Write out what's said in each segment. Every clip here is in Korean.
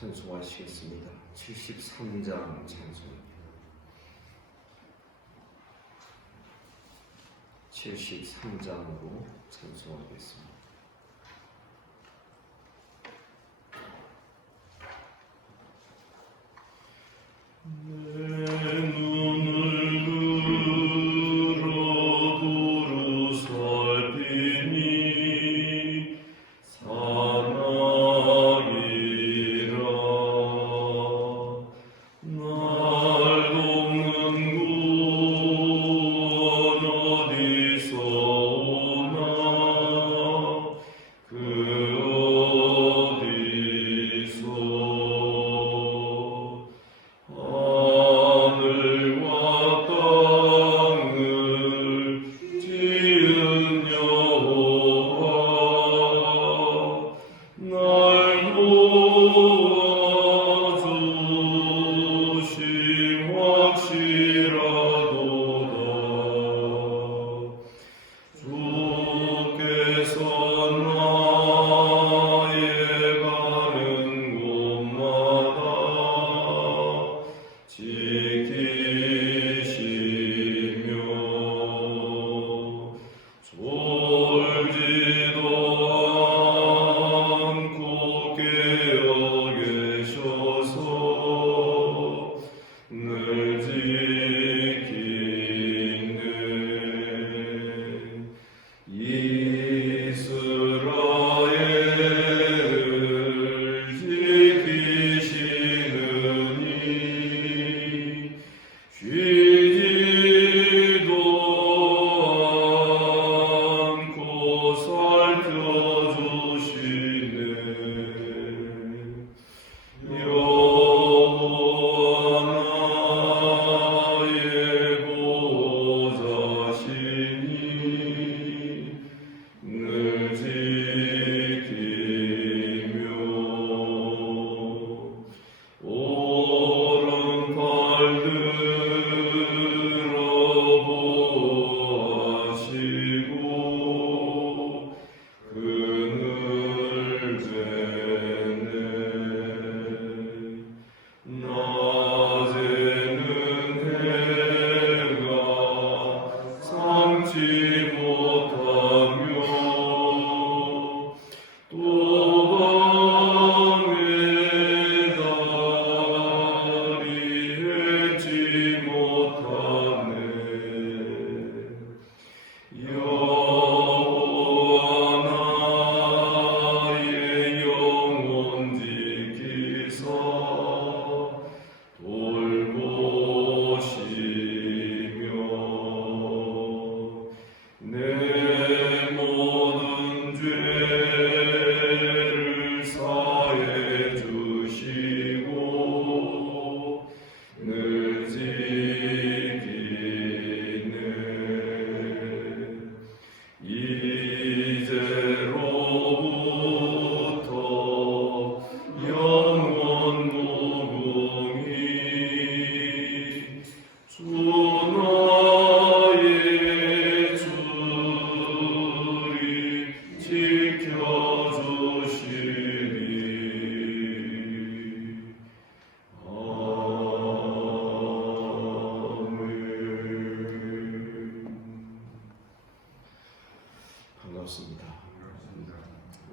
찬송하시겠습니다. 73장 찬송입니다. 73장으로 찬송하겠습니다.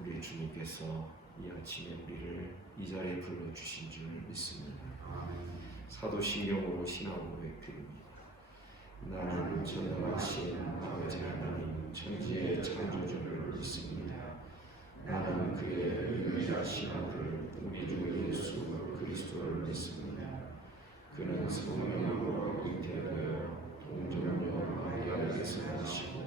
우리 주님께서 이 아침에 우리를 이 자리에 불러주신 줄 믿습니다. 사도신경으로 신앙 고백드립니다. 나는 전능하신 아버지 하나님 천지의 창조주를 믿습니다. 나는 그의 유일하신 아들 우리 주 예수 그리스도를 믿습니다. 그는 성령으로 잉태하여 동정녀 마리아에게서 나시고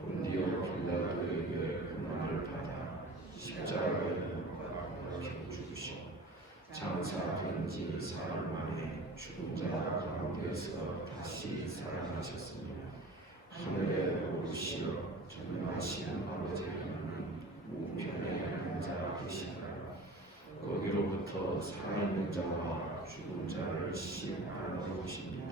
본디오 빌라도에게 고난을 받아 십자가에 못 박혀 죽으시고 장사된 지 사흘 만에 죽은 자 가운데서 다시 살아나셨습니다. 하늘에 오르시어 전능하신 아버지 하나님 우편에 앉아 계시다. 거기로부터 살아있는 자와 죽은 자를 심판하러 오십니다.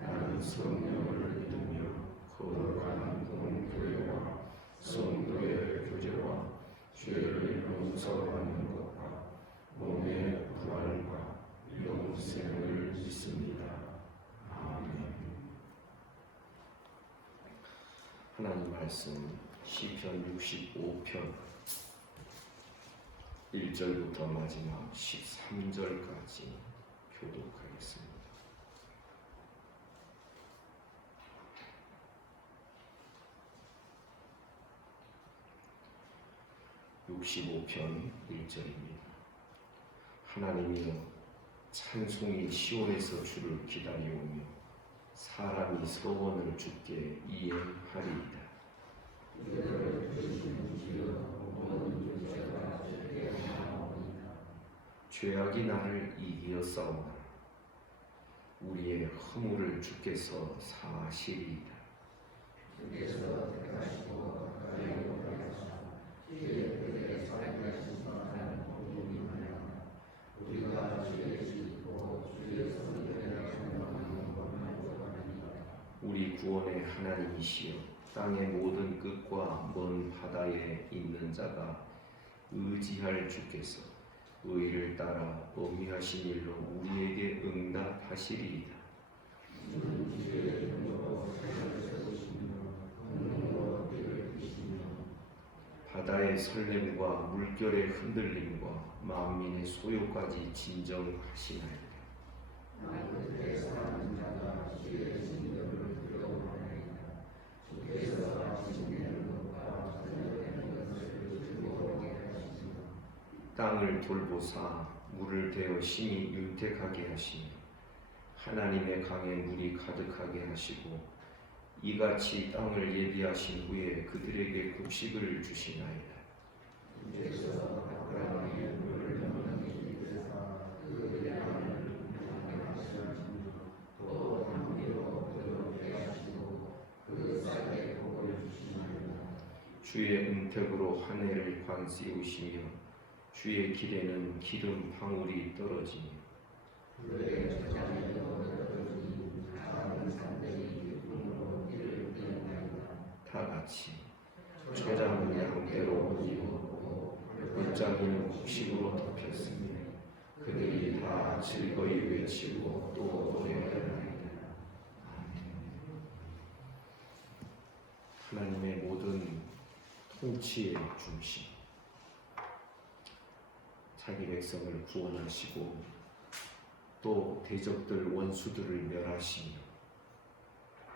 나는 성령을 믿으며 거룩한 공교회와 성도의 교제와 죄를 용서받는 것과 몸의 있음을 믿습니다. 아멘. 하나님 말씀 시편 65편 1절부터 마지막 13절까지 교독하겠습니다. 65편 1절입니다. 하나님이여 찬송이 시온에서 주를 기다리오며 사람이 서원을 주께 이행하리이다. 죄악이 나를 이기었사오나 우리의 허물을 주께서 사하시리이다. 우리 구원의 하나님이시여 땅의 모든 끝과 먼 바다에 있는 자가 의지할 주께서 의를 따라 어미하신 일로 우리에게 응답하시리이다. 바다의 설렘과 물결의 흔들림과 만민의 소요까지 진정하시나이다. 땅을 돌보사 물을 대어 심히 윤택하게 하시며 하나님의 강에 물이 가득하게 하시고 이같이 땅을 예비하신 후에 그들에게 곡식을 주시나이다. 주의 은택으로 하늘을 광씌우시며 주의 길에는 기름 방울이 떨어지며 다같이 초장은 양대로 입었고 옷장이는 곡식으로 덮였으며 그들이 다 즐거이 외치고 또 노래하나이다. 하나님의 모든 통치의 중심, 자기 백성을 구원하시고 또 대적들 원수들을 멸하시며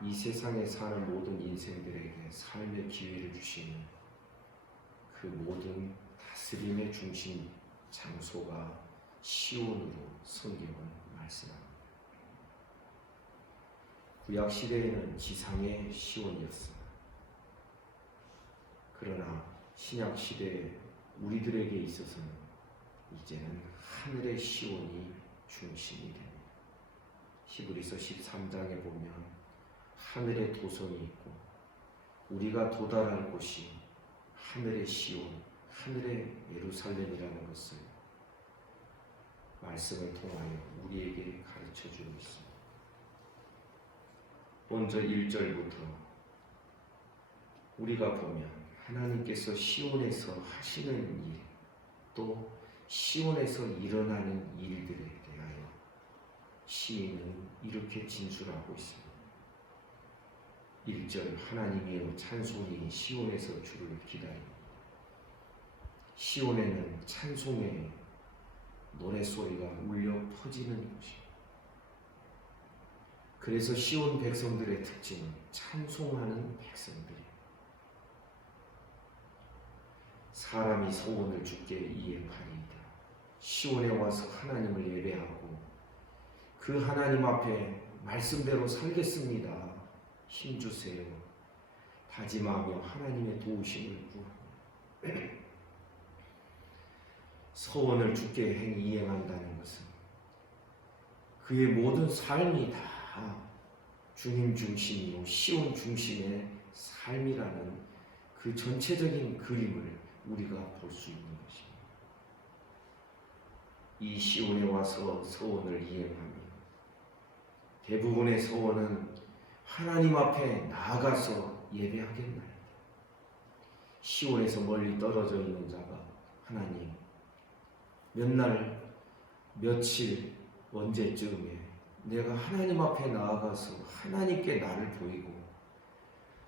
이 세상에 사는 모든 인생들에게 삶의 기회를 주시는 그 모든 다스림의 중심 장소가 시온으로 성경은 말씀합니다. 구약 시대에는 지상의 시온이었습니다. 그러나 신약 시대에 우리들에게 있어서는 이제는 하늘의 시온이 중심이 됩니다. 히브리서 13장에 보면 하늘의 도성이 있고 우리가 도달할 곳이 하늘의 시온, 하늘의 예루살렘이라는 것을 말씀을 통하여 우리에게 가르쳐주고 있습니다. 먼저 1절부터 우리가 보면 하나님께서 시온에서 하시는 일, 또 시온에서 일어나는 일들에 대하여 시인은 이렇게 진술하고 있습니다. 1절 하나님이여 찬송이 시온에서 주를 기다립니다. 시온에는 찬송의 노래소리가 울려 퍼지는 곳입니다. 그래서 시온 백성들의 특징은 찬송하는 백성들이에요. 사람이 소원을 주께 이행하리이다. 시온에 와서 하나님을 예배하고 그 하나님 앞에 말씀대로 살겠습니다. 힘주세요. 다짐하며 하나님의 도우심을 구합니다. 소원을 주께 이행한다는 것은 그의 모든 삶이 다 주님 중심이요 시온 중심의 삶이라는 그 전체적인 그림을 우리가 볼 수 있는 것입니다. 이 시온에 와서 소원을 이행하며 대부분의 소원은 하나님 앞에 나아가서 예배하겠나이다. 시온에서 멀리 떨어져 있는 자가 하나님 몇 날, 며칠 언제쯤에 내가 하나님 앞에 나아가서 하나님께 나를 보이고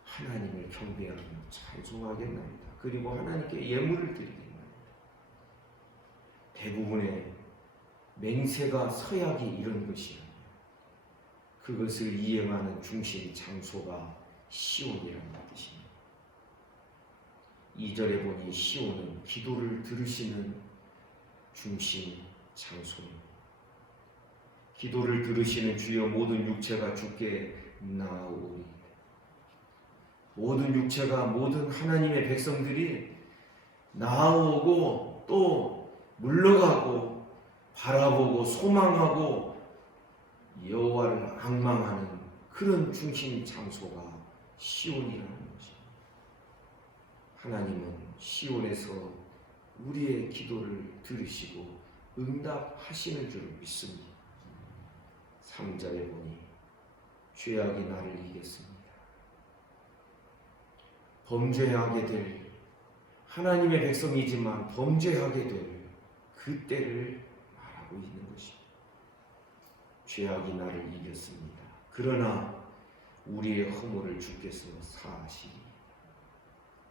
하나님을 경배하며 찬송하겠나이다. 그리고 하나님께 예물을 드리겠나이다. 대부분의 맹세가 서약이 이런 것이야. 그것을 이행하는 중심 장소가 시온이라는 뜻입니다. 2절에 보니 시온은 기도를 들으시는 중심 장소입니다. 기도를 들으시는 주여 모든 육체가 주께 나아오니, 모든 육체가, 모든 하나님의 백성들이 나아오고 또 물러가고 바라보고 소망하고 여호와를 앙망하는 그런 중심 장소가 시온이라는 것입니다. 하나님은 시온에서 우리의 기도를 들으시고 응답하시는 줄 믿습니다. 3절에 보니 죄악이 나를 이겼습니다. 범죄하게 될, 하나님의 백성이지만 범죄하게 될 그때를 말하고 있는 것입니다. 죄악이 나를 이겼습니다. 그러나 우리의 허물을 주께서 사하시리.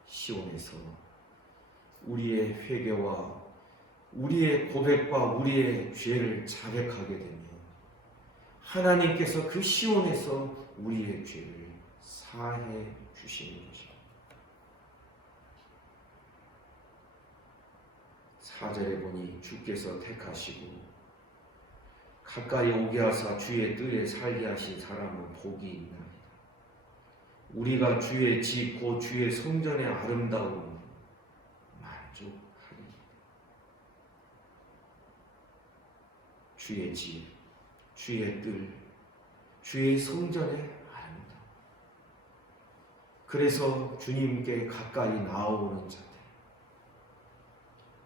시온에서 우리의 회개와 우리의 고백과 우리의 죄를 자백하게 되면 하나님께서 그 시온에서 우리의 죄를 사해 주시는 것입니다. 4절에 보니 주께서 택하시고 가까이 오게 하사 주의 뜰에 살게 하신 사람은 복이 있나이다. 우리가 주의 집 곧 주의 성전의 아름다움 만족하리. 주의 집, 주의 뜰, 주의 성전의 아름다움. 그래서 주님께 가까이 나아오는 자들,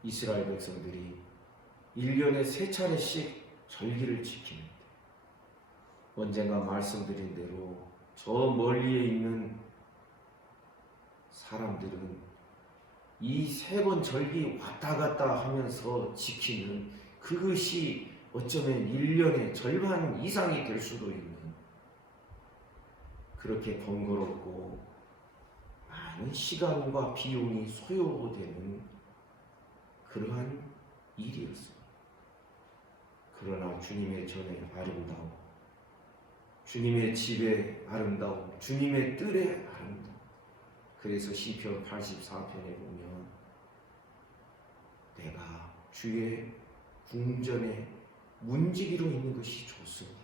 이스라엘 백성들이 1년에 3차례씩 절기를 지키는데, 언젠가 말씀드린 대로 저 멀리에 있는 사람들은 이 3번 절기 왔다 갔다 하면서 지키는 그것이 어쩌면 1년의 절반 이상이 될 수도 있는, 그렇게 번거롭고 많은 시간과 비용이 소요되는 그러한 일이었습니다. 그러나 주님의 전에 아름다움, 주님의 집의 아름다움, 주님의 뜰의 아름다움. 그래서 시편 84편에 보면 내가 주의 궁전에 문지기로 있는 것이 좋습니다.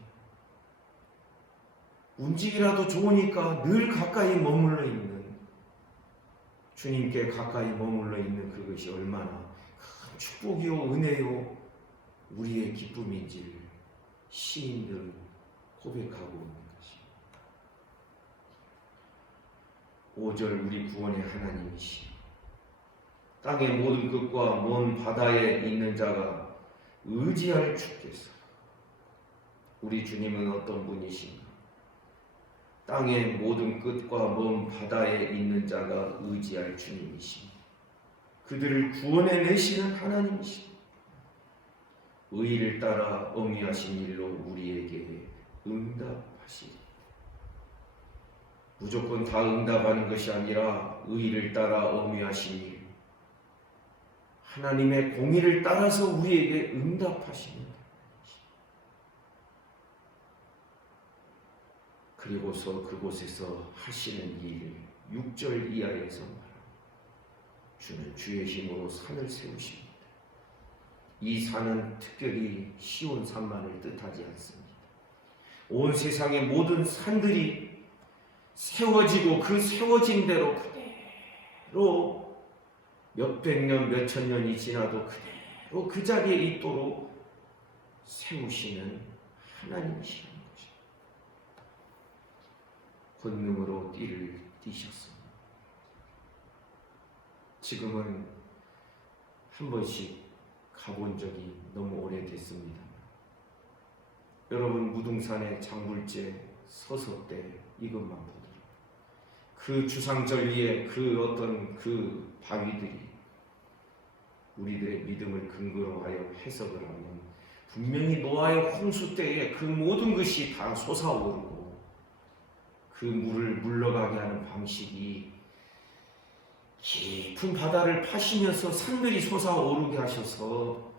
문지기라도 좋으니까 늘 가까이 머물러 있는, 주님께 가까이 머물러 있는 그것이 얼마나 큰 축복이요 은혜요 우리의 기쁨인지를 시인들은 고백하고 있는 것입니다. 5절 우리 구원의 하나님이시, 땅의 모든 끝과 먼 바다에 있는 자가 의지할 주께서. 우리 주님은 어떤 분이신가? 땅의 모든 끝과 먼 바다에 있는 자가 의지할 주님이십니다. 그들을 구원해내시는 하나님이십니다. 의를 따라 엄위하신 일로 우리에게 응답하시리. 무조건 다 응답하는 것이 아니라 의를 따라 엄위하신 일, 하나님의 공의를 따라서 우리에게 응답하십니다. 그리고서 그곳에서 하시는 일을 6절 이하에서 말합니다. 주는 주의 힘으로 산을 세우십니다. 이 산은 특별히 시온 산만을 뜻하지 않습니다. 온 세상의 모든 산들이 세워지고 그 세워진 대로 그대로 몇백 년, 몇천 년이 지나도 그대로 그 자리에 있도록 세우시는 하나님이시라는 것입니다. 권능으로 띠를 띠셨습니다. 지금은 한 번씩 가본 적이 너무 오래됐습니다. 여러분, 무등산의 장불제 서서 때 이것만 보더라도 그 주상절 위에 그 어떤 그 바위들이 우리들의 믿음을 근거로 하여 해석을 하면 분명히 노아의 홍수 때에 그 모든 것이 다 솟아오르고 그 물을 물러가게 하는 방식이 깊은 바다를 파시면서 산들이 솟아오르게 하셔서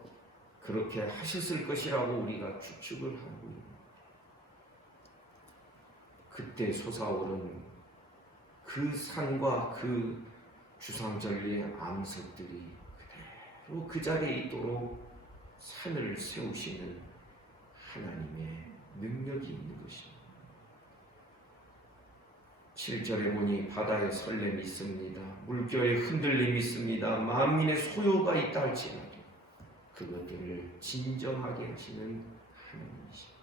그렇게 하셨을 것이라고 우리가 추측을 하고 그때 솟아오른 그 산과 그 주상절리의 암석들이 그대로 그 자리에 있도록 산을 세우시는 하나님의 능력이 있는 것입니다. 7절에 보니 바다에 설렘이 있습니다. 물결에 흔들림이 있습니다. 만민의 소요가 있다 할지라도 그것들을 진정하게 하시는 하나님이십니다.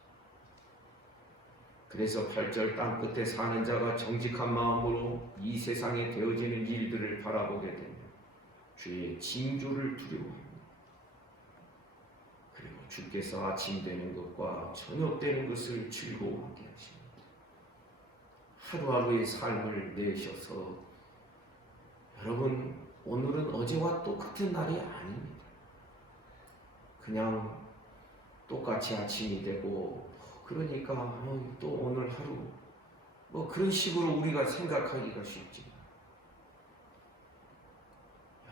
그래서 8절 땅끝에 사는 자가 정직한 마음으로 이 세상에 되어지는 일들을 바라보게 되며 주의 징조를 두려워합니다. 그리고 주께서 아침 되는 것과 저녁 되는 것을 즐거워하게 하십니다. 하루하루의 삶을 내셔서 여러분 오늘은 어제와 똑같은 날이 아닙니다. 그냥 똑같이 아침이 되고 그러니까 또 오늘 하루 그런 식으로 우리가 생각하기가 쉽지만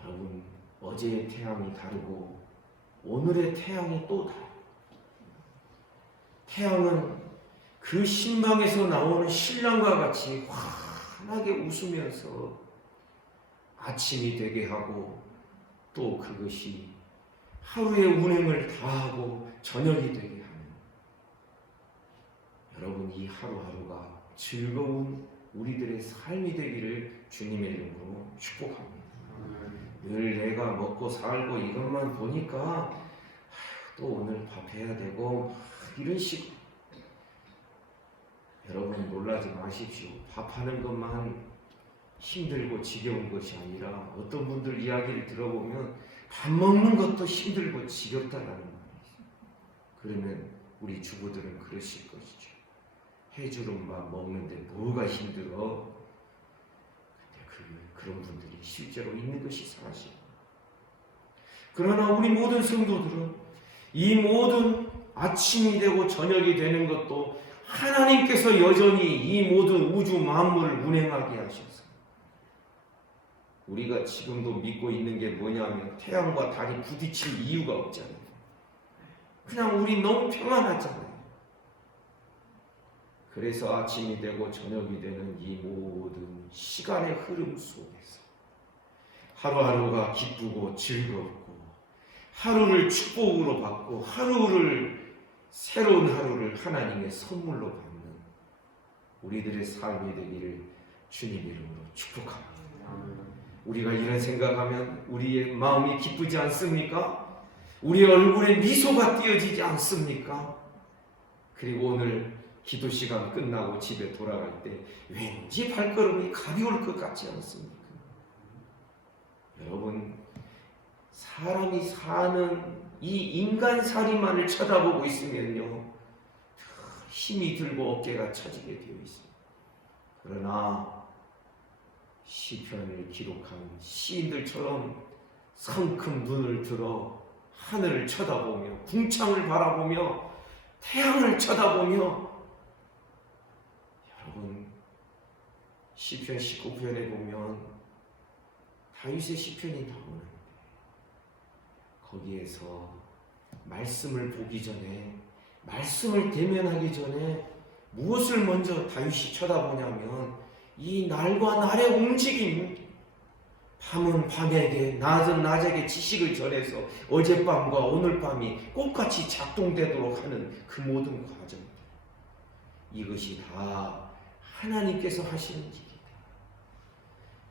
여러분 어제의 태양이 다르고 오늘의 태양이 또 다르고 태양은 그 신방에서 나오는 신랑과 같이 환하게 웃으면서 아침이 되게 하고 또 그것이 하루의 운행을 다하고 저녁이 되게 하는 여러분 이 하루하루가 즐거운 우리들의 삶이 되기를 주님의 이름으로 축복합니다. 늘 내가 먹고 살고 이것만 보니까 또 오늘 밥 해야 되고 이런 식 여러분 놀라지 마십시오. 밥하는 것만 힘들고 지겨운 것이 아니라 어떤 분들 이야기를 들어보면 밥 먹는 것도 힘들고 지겹다라는 말이죠. 그러면 우리 주부들은 그러실 것이죠. 해주는 밥 먹는데 뭐가 힘들어? 근데 그런 분들이 실제로 있는 것이 사실입니다. 그러나 우리 모든 성도들은 이 모든 아침이 되고 저녁이 되는 것도 하나님께서 여전히 이 모든 우주 만물을 운행하게 하셔서 우리가 지금도 믿고 있는 게 뭐냐면 태양과 달이 부딪힐 이유가 없잖아요. 그냥 우리 너무 평안하잖아요. 그래서 아침이 되고 저녁이 되는 이 모든 시간의 흐름 속에서 하루하루가 기쁘고 즐겁고 하루를 축복으로 받고 새로운 하루를 하나님의 선물로 받는 우리들의 삶이 되기를 주님 이름으로 축복합니다. 우리가 이런 생각하면 우리의 마음이 기쁘지 않습니까? 우리의 얼굴에 미소가 띄어지지 않습니까? 그리고 오늘 기도 시간 끝나고 집에 돌아갈 때 왠지 발걸음이 가벼울 것 같지 않습니까? 여러분 사람이 사는 이 인간살이만을 쳐다보고 있으면요 힘이 들고 어깨가 처지게 되어 있습니다. 그러나 시편을 기록한 시인들처럼 성큼 눈을 들어 하늘을 쳐다보며 궁창을 바라보며 태양을 쳐다보며 여러분 시편 19편에 보면 다윗의 시편이 나오는데 거기에서 말씀을 보기 전에 말씀을 대면하기 전에 무엇을 먼저 다윗이 쳐다보냐면 이 날과 날의 움직임 밤은 밤에게 낮은 낮에게 지식을 전해서 어젯밤과 오늘 밤이 똑같이 작동되도록 하는 그 모든 과정들 이것이 다 하나님께서 하시는 일이다.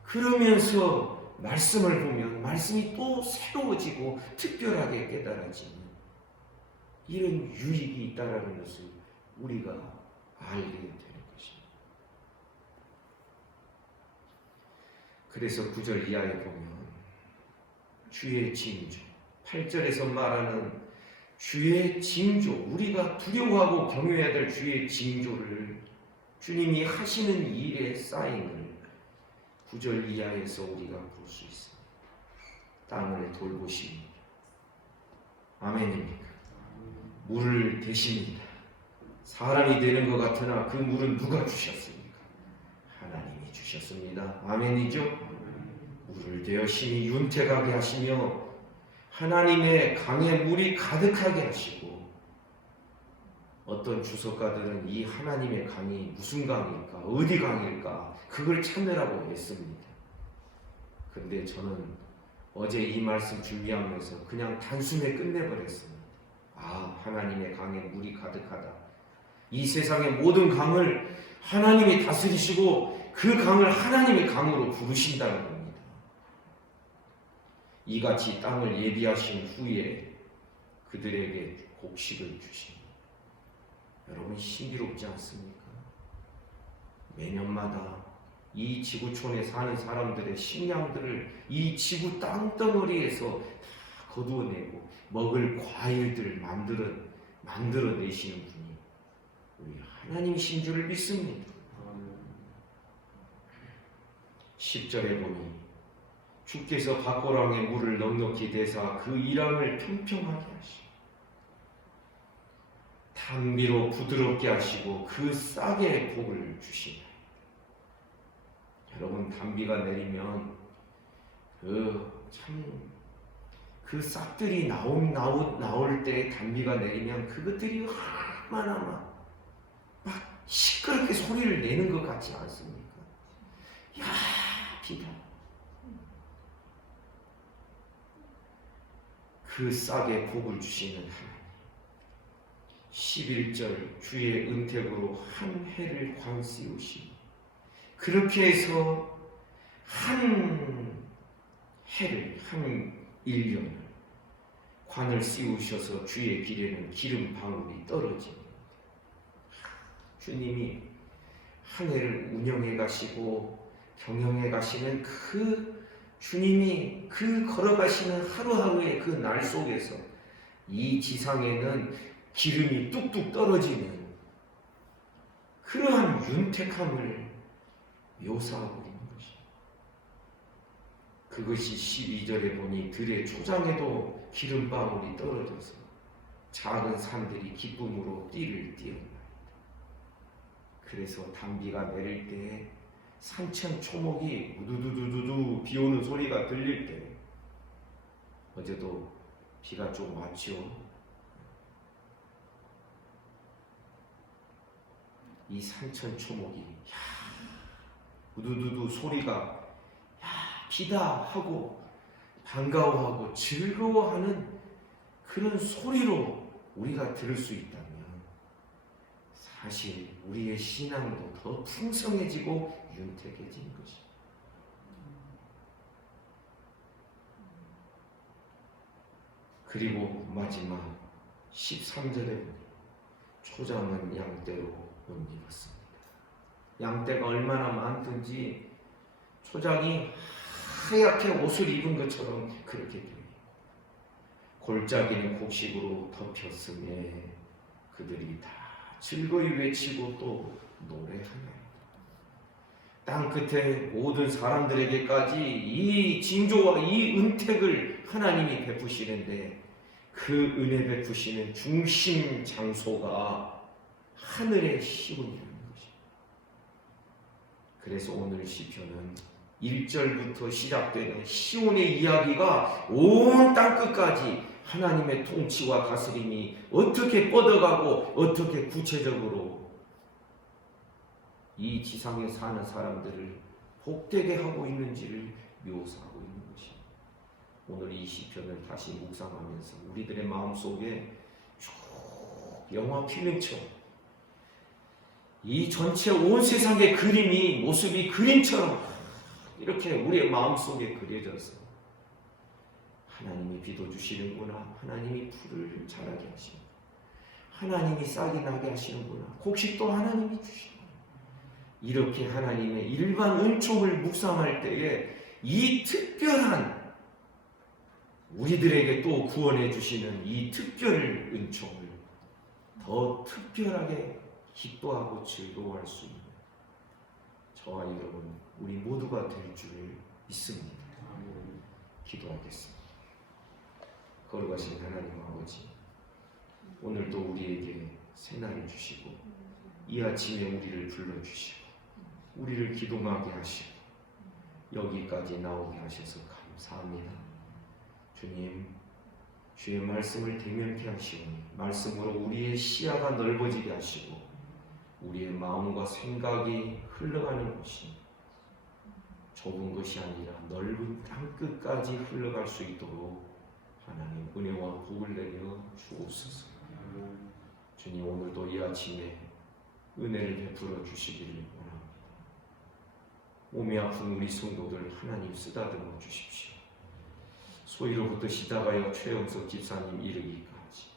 그러면서 말씀을 보면 말씀이 또 새로워지고 특별하게 깨달아지는 이런 유익이 있다는 것을 우리가 알게 되는 것입니다. 그래서 9절 이하에 보면 주의 징조 8절에서 말하는 주의 징조 우리가 두려워하고 경외해야 될 주의 징조를 주님이 하시는 일의 사인을 9절 이하에서 우리가 볼 수 있습니다. 땅을 돌보십니다. 아멘입니까? 물을 대십니다. 사람이 되는 것 같으나 그 물은 누가 주셨습니까? 하나님이 주셨습니다. 아멘이죠? 물을 되어 심히 윤택하게 하시며 하나님의 강에 물이 가득하게 하시고, 어떤 주석가들은 이 하나님의 강이 무슨 강일까, 어디 강일까, 그걸 찾느라고 했습니다. 근데 저는 어제 이 말씀 준비하면서 그냥 단숨에 끝내버렸습니다. 하나님의 강에 물이 가득하다. 이 세상의 모든 강을 하나님이 다스리시고 그 강을 하나님의 강으로 부르신다는 겁니다. 이같이 땅을 예비하신 후에 그들에게 곡식을 주십니다. 여러분, 신비롭지 않습니까? 매년마다 이 지구촌에 사는 사람들의 식량들을 이 지구 땅덩어리에서 다 거두어내고 먹을 과일들을 만들어내시는 분이 우리 하나님이신 줄을 믿습니다. 10절에 보니 주께서 밭고랑에 물을 넉넉히 대사 그 이랑을 평평하게 하시고 단비로 부드럽게 하시고 그 싹에 복을 주시나이다. 여러분, 단비가 내리면 그 싹들이 나올 때 단비가 내리면 그것들이 하나하나 막 시끄럽게 소리를 내는 것 같지 않습니까? 야, 비다. 그 싹에 복을 주시는 하나님. 11절 주의 은택으로 한 해를 관 씌우시니, 그렇게 해서 한 해를, 한 1년을 관을 씌우셔서 주의 길에는 기름 방울이 떨어집니다. 주님이 한 해를 운영해 가시고 경영해 가시는 그 주님이 그 걸어가시는 하루하루의 그 날 속에서 이 지상에는 기름이 뚝뚝 떨어지는 그러한 윤택함을 묘사하고 있는 것입니다. 그것이 12절에 보니 들의 초장에도 기름방울이 떨어져서 작은 산들이 기쁨으로 띠를 띄었나이다. 그래서 단비가 내릴 때 산천 초목이 우두두두두두 비오는 소리가 들릴 때, 어제도 비가 좀 왔죠. 이 산천 초목이 우두두두 소리가 비다 하고 반가워하고 즐거워하는 그런 소리로 우리가 들을 수 있다면 사실 우리의 신앙도 더 풍성해지고 윤택해진 것입니다. 그리고 마지막 13절에 초장은 양떼로 옷 입었습니다. 양떼가 얼마나 많든지 초장이 하얗게 옷을 입은 것처럼 그렇게 됩니다. 골짜기는 곡식으로 덮였음에 그들이 다 즐거이 외치고 또 노래하나이다. 땅 끝에 모든 사람들에게까지 이 징조와 이 은택을 하나님이 베푸시는데, 그 은혜 베푸시는 중심 장소가 하늘의 시온이라는 것입니다. 그래서 오늘 시편은 1절부터 시작되는 시온의 이야기가 온 땅끝까지 하나님의 통치와 다스림이 어떻게 뻗어가고 어떻게 구체적으로 이 지상에 사는 사람들을 복되게 하고 있는지를 묘사하고 있는 것입니다. 오늘 이 시편을 다시 묵상하면서 우리들의 마음속에 쭉 영화 필름처럼 이 전체 온 세상의 그림이, 모습이 그림처럼 이렇게 우리의 마음속에 그려져서 하나님이 비도 주시는구나, 하나님이 풀을 자라게 하시는구나, 하나님이 싹이 나게 하시는구나, 곡식도 하나님이 주시는구나, 이렇게 하나님의 일반 은총을 묵상할 때에 이 특별한 우리들에게 또 구원해 주시는 이 특별 은총을 더 특별하게 기뻐하고 즐거워할 수 있는 저와 여러분, 우리 모두가 될 줄을 믿습니다. 기도하겠습니다. 거룩하신 하나님 아버지, 오늘도 우리에게 새날을 주시고 이 아침에 우리를 불러주시고 우리를 기도하게 하시고 여기까지 나오게 하셔서 감사합니다. 주님, 주의 말씀을 대면케 하시오니 말씀으로 우리의 시야가 넓어지게 하시고 우리의 마음과 생각이 흘러가는 곳이 좁은 것이 아니라 넓은 땅끝까지 흘러갈 수 있도록 하나님 은혜와 복을 내려 주옵소서. 주님, 오늘도 이 아침에 은혜를 베풀어 주시기를 원합니다. 몸이 아픈 우리 성도들 하나님 쓰다듬어 주십시오. 소위로부터 시작하여 최영석 집사님 이르기까지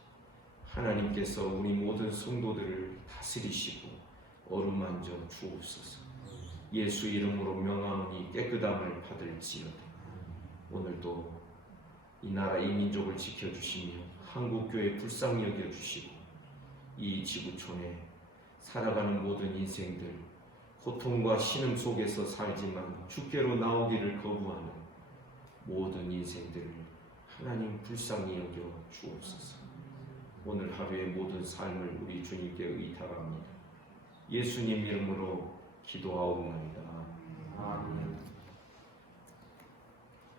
하나님께서 우리 모든 성도들을 다스리시고 어루만져 주옵소서. 예수 이름으로 명하노니 깨끗함을 받을지어다. 오늘도 이 나라 이 민족을 지켜주시며 한국교회 불쌍히 여겨주시고 이 지구촌에 살아가는 모든 인생들 고통과 신음 속에서 살지만 주께로 나오기를 거부하는 모든 인생들을 하나님 불쌍히 여겨 주옵소서. 오늘 하루의 모든 삶을 우리 주님께 의탁합니다. 예수님 이름으로 기도하옵나이다. 아멘.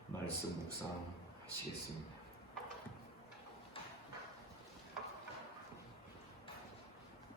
말씀 묵상하시겠습니다.